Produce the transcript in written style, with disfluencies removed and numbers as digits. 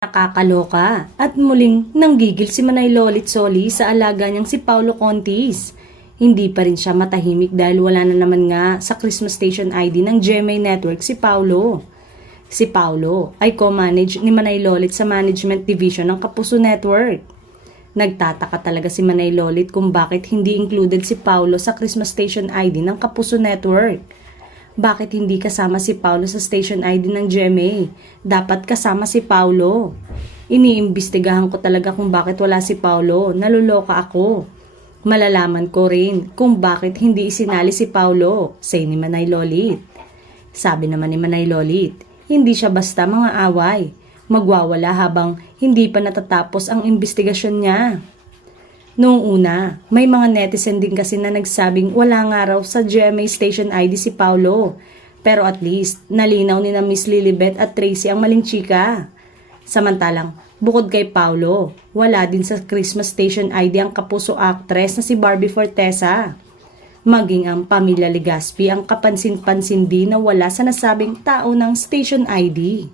Nakakaloka at muling nanggigil si Manay Lolit Soli sa alaga niyang si Paulo Contis. Hindi pa rin siya matahimik dahil wala na naman nga sa Christmas Station ID ng GMA Network si Paulo. Si Paulo ay co-manage ni Manay Lolit sa Management Division ng Kapuso Network. Nagtataka talaga si Manay Lolit kung bakit hindi included si Paulo sa Christmas Station ID ng Kapuso Network. Bakit hindi kasama si Paulo sa station ID ng GMA? Dapat kasama si Paulo. Iniimbestigahan ko talaga kung bakit wala si Paulo. Naluloka ako. Malalaman ko rin kung bakit hindi isinali si Paulo, say ni Manay Lolit. Sabi naman ni Manay Lolit, hindi siya basta mga away. Magwawala habang hindi pa natatapos ang investigasyon niya. Noong una, may mga netizen din kasi na nagsabing wala nga raw sa GMA Station ID si Paulo. Pero at least, nalinaw ni na Miss Lilibet at Tracy ang maling chika. Samantalang, bukod kay Paulo, wala din sa Christmas Station ID ang kapuso actress na si Barbie Fortesa. Maging ang pamilya Legaspi ang kapansin-pansin din na wala sa nasabing tao ng Station ID.